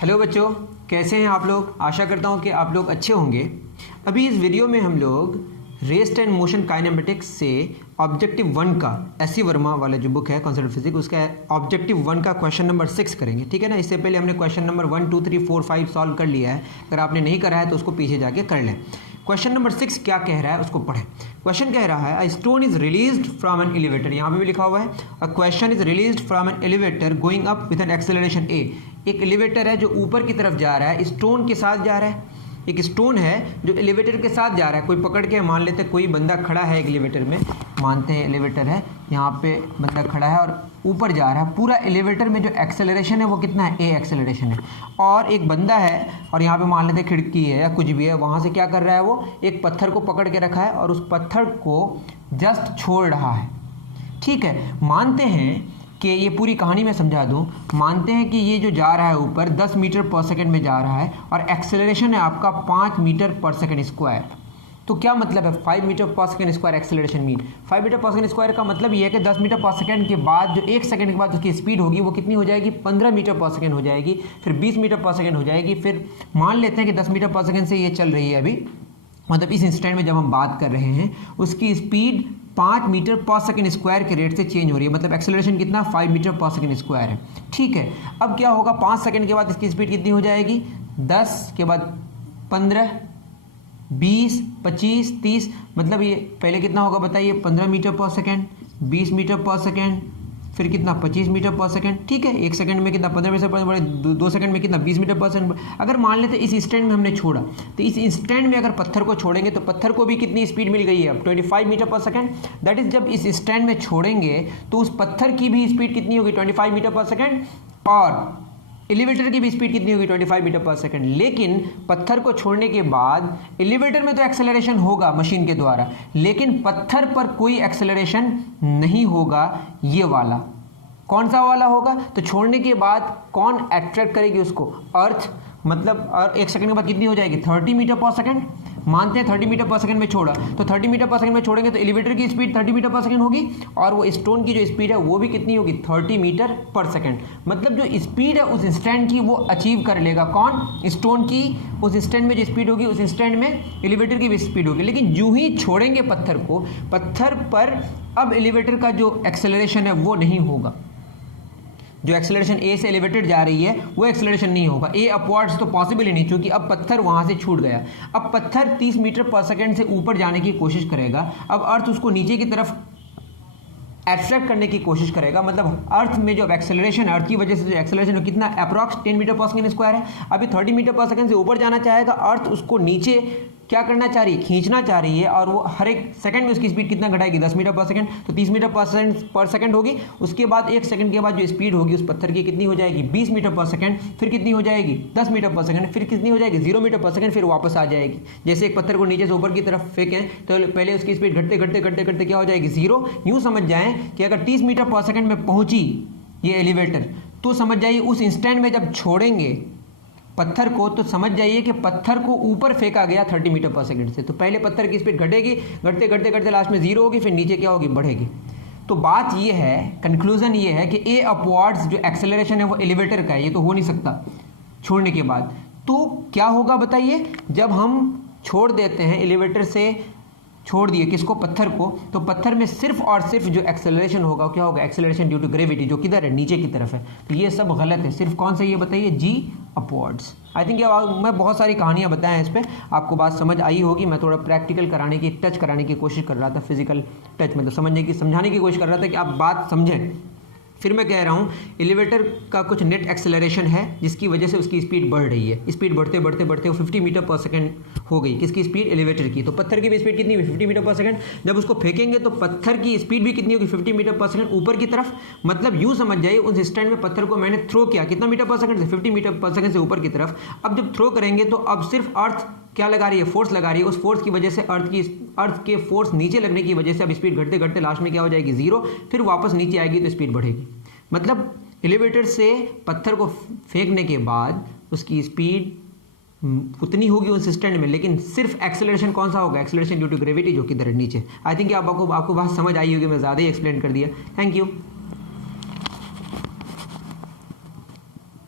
Hello बच्चों, कैसे हैं आप लोग। आशा करता हूं कि आप लोग अच्छे होंगे। अभी इस वीडियो में हम लोग रेस्ट एंड मोशन काइनेमेटिक्स से ऑब्जेक्टिव 1 का एस.सी. वर्मा वाला जो बुक है कॉन्सेप्ट फिजिक्स, उसका ऑब्जेक्टिव 1 का क्वेश्चन नंबर 6 करेंगे। ठीक है ना। इससे पहले हमने क्वेश्चन नंबर 1, 2, 3, 4, 5 सॉल्व कर लिया है। अगर आपने नहीं करा है तो उसको पीछे जाके कर लें। क्वेश्चन नंबर 6 क्या कह रहा है उसको पढ़ें। क्वेश्चन कह रहा है a stone is released from an elevator. यहाँ पे भी लिखा हुआ है a question is released from an elevator going up with an acceleration a. एक एलिवेटर है जो ऊपर की तरफ जा रहा है, स्टोन के साथ जा रहा है। एक स्टोन है जो एलिवेटर के साथ जा रहा है। कोई पकड़ के मान लेते कोई बंदा खड़ा है एक एलिवेटर में, मानते हैं एलिवेटर है, यहाँ पे बंदा खड़ा है और ऊपर जा रहा है। पूरा एलिवेटर में जो एक्सेलरेशन है वो कितना है, ए एक्सेलरेशन है। और एक बंदा है और यहाँ पे मान लेते खिड़की है या कुछ भी है, वहाँ से क्या कर रहा है, वो एक पत्थर को पकड़ के रखा है और उस पत्थर को जस्ट छोड़ रहा है। ठीक है, मानते हैं कि ये पूरी कहानी मैं समझा दूं। मानते हैं कि ये जो जा रहा है ऊपर 10 मीटर पर सेकंड में जा रहा है और एक्सेलरेशन है आपका 5 मीटर पर सेकंड स्क्वायर। तो क्या मतलब है 5 मीटर पर second square acceleration mean. 5 meter पर सेकंड स्क्वायर का मतलब ये है कि 10 मीटर पर सेकंड के बाद जो 1 सेकंड के बाद उसकी स्पीड होगी वो कितनी हो जाएगी, 15 मीटर पर सेकंड हो जाएगी, फिर 20 मीटर पर सेकंड हो जाएगी। फिर मान लेते हैं कि 10 मीटर पर सेकंड से ये चल रही है अभी, मतलब इस इंस्टेंट में जब हम बात कर रहे हैं उसकी स्पीड 5 मीटर पर सेकंड स्क्वायर के रेट से चेंज हो रही है। मतलब एक्सेलरेशन कितना, 5 मीटर पर सेकंड स्क्वायर है। ठीक है, अब क्या होगा, 5 सेकंड के बाद इसकी स्पीड कितनी हो जाएगी, 10 के बाद 15, 20, 25, 30, मतलब ये पहले कितना होगा बताइए, 15 मीटर पर सेकंड, 20 मीटर पर सेकंड, फिर कितना 25 मीटर पर सेकंड। ठीक है, 1 सेकंड में कितना 15 मीटर पर सेकंड, 2 सेकंड में कितना 20 मीटर पर सेकंड। अगर मान लेते इस इंस्टेंट में हमने छोड़ा तो इस इंस्टेंट में अगर पत्थर को छोड़ेंगे तो पत्थर को भी कितनी स्पीड मिल गई है, अब 25 मीटर पर सेकंड। दैट इज जब इस इंस्टेंट में छोड़ेंगे तो उस पत्थर की भी स्पीड कितनी होगी, 25 मीटर पर सेकंड, और एलिवेटर की भी स्पीड कितनी होगी, 25 मीटर पर सेकंड। लेकिन पत्थर को छोड़ने के बाद एलिवेटर में तो एक्सेलरेशन होगा मशीन के द्वारा, लेकिन पत्थर पर कोई एक्सेलरेशन नहीं होगा। ये वाला कौन सा वाला होगा, तो छोड़ने के बाद कौन अट्रैक्ट करेगी उसको, अर्थ। मतलब और 1 सेकंड के बाद कितनी हो जाएगी, 30 मीटर पर सेकंड। मानते हैं 30 मीटर पर सेकंड में छोड़ा, तो 30 मीटर पर सेकंड में छोड़ेंगे तो एलिवेटर की स्पीड 30 मीटर पर सेकंड होगी और वो स्टोन की जो स्पीड है वो भी कितनी होगी, 30 मीटर पर सेकंड। मतलब जो स्पीड है उस इंस्टेंट की वो अचीव कर लेगा कौन, स्टोन की। उस इंस्टेंट में जो स्पीड होगी उस इंस्टेंट में एलिवेटर की भी स्पीड होगी। लेकिन यूं ही छोड़ेंगे पत्थर को, पत्थर पर अब एलिवेटर का जो एक्सेलरेशन है वो नहीं होगा। जो एक्सेलरेशन ए से एलिवेटेड जा रही है वो एक्सेलरेशन नहीं होगा। ए अपवर्ड्स तो पॉसिबल ही नहीं, क्योंकि अब पत्थर वहां से छूट गया। अब पत्थर 30 मीटर पर सेकंड से ऊपर जाने की कोशिश करेगा। अब अर्थ उसको नीचे की तरफ एट्रैक्ट करने की कोशिश करेगा। मतलब अर्थ में जो एक्सेलरेशन है, अर्थ की वजह से जो एक्सेलरेशन है कितना, अप्रॉक्स 10 मीटर पर सेकंड स्क्वायर है। अभी 30 मीटर पर सेकंड से ऊपर जाना चाहेगा, अर्थ उसको नीचे क्या करना चाह रही है, खींचना चाह रही है, और वो हर एक सेकंड में उसकी स्पीड कितना घटाएगी, 10 मीटर पर सेकंड, तो 30 मीटर पर सेकंड होगी। उसके बाद 1 सेकंड के बाद जो स्पीड होगी उस पत्थर की कितनी हो जाएगी, 20 मीटर पर सेकंड, फिर कितनी हो जाएगी, 10 मीटर पर सेकंड, फिर कितनी हो जाएगी, 0 मीटर पर सेकंड, फिर वापस आ जाएगी। जैसे एक पत्थर को नीचे से ऊपर की तरफ फेंकें तो पहले उसकी स्पीड घटते घटते घटते घटते क्या हो जाएगी, 0। यूँ समझ जाएं कि अगर 30 मीटर पर सेकंड में पहुंची ये एलिवेटर, तो समझ जाइए उस इंस्टेंट में जब छोड़ेंगे पत्थर को तो समझ जाइए कि पत्थर को ऊपर फेंका गया 30 मीटर पर सेकंड से। तो पहले पत्थर की स्पीड घटेगी, घटते घटते घटते लास्ट में 0 होगी, फिर नीचे क्या होगी, बढ़ेगी। तो बात ये है, कंक्लूजन ये है कि ए अपवर्ड्स जो एक्सेलरेशन है वो एलिवेटर का है, ये तो हो नहीं सकता छोड़ने के बाद। तो क्या होगा बताइए, जब हम छोड़ देते हैं एलिवेटर से, छोड़ दिए किसको, पत्थर को, तो पत्थर में सिर्फ और सिर्फ जो एक्सेलरेशन होगा क्या होगा, एक्सेलरेशन ड्यू टू ग्रेविटी, जो किधर है, नीचे की तरफ है। तो ये सब गलत है। सिर्फ कौन सा ये बताइए, जी अपवर्ड्स। आई थिंक मैं बहुत सारी कहानियां बताएं हैं इस पर, आपको बात समझ आई होगी। मैं थोड़ा प्रैक्टिकल कराने की, टच कराने की कोशिश कर रहा था, फिजिकल टच, मतलब समझाने की कोशिश कर रहा था कि आप बात समझें। फिर मैं कह रहा हूँ एलिवेटर का कुछ नेट एक्सेलरेशन है जिसकी वजह से उसकी स्पीड बढ़ रही है। स्पीड बढ़ते बढ़ते बढ़ते वो 50 मीटर पर सेकंड हो गई, किसकी स्पीड, एलिवेटर की। तो पत्थर की भी स्पीड कितनी हुई, 50 मीटर पर सेकंड। जब उसको फेंकेंगे तो पत्थर की स्पीड भी कितनी होगी, 50 मीटर पर सेकंड ऊपर की तरफ। मतलब यूँ समझ जाइए उस इंस्टेंट में पत्थर को मैंने थ्रो किया, कितना मीटर पर सेकंड से, 50 मीटर पर सेकंड से ऊपर की तरफ। अब जब थ्रो करेंगे तो अब सिर्फ अर्थ क्या लगा रही है, फोर्स लगा रही है। उस फोर्स की वजह से अर्थ के फोर्स नीचे लगने की वजह से अब स्पीड घटते घटते लास्ट में क्या हो जाएगी, 0, फिर वापस नीचे आएगी तो स्पीड बढ़ेगी। मतलब एलिवेटर से पत्थर को फेंकने के बाद उसकी स्पीड उतनी होगी उस इंस्टेंट में, लेकिन सिर्फ एक्सेलरेशन कौन सा होगा, एक्सेलरेशन ड्यू टू ग्रेविटी, जो कि इधर नीचे। आई थिंक आपको बात समझ आई होगी, मैं ज़्यादा ही एक्सप्लेन कर दिया। Thank you.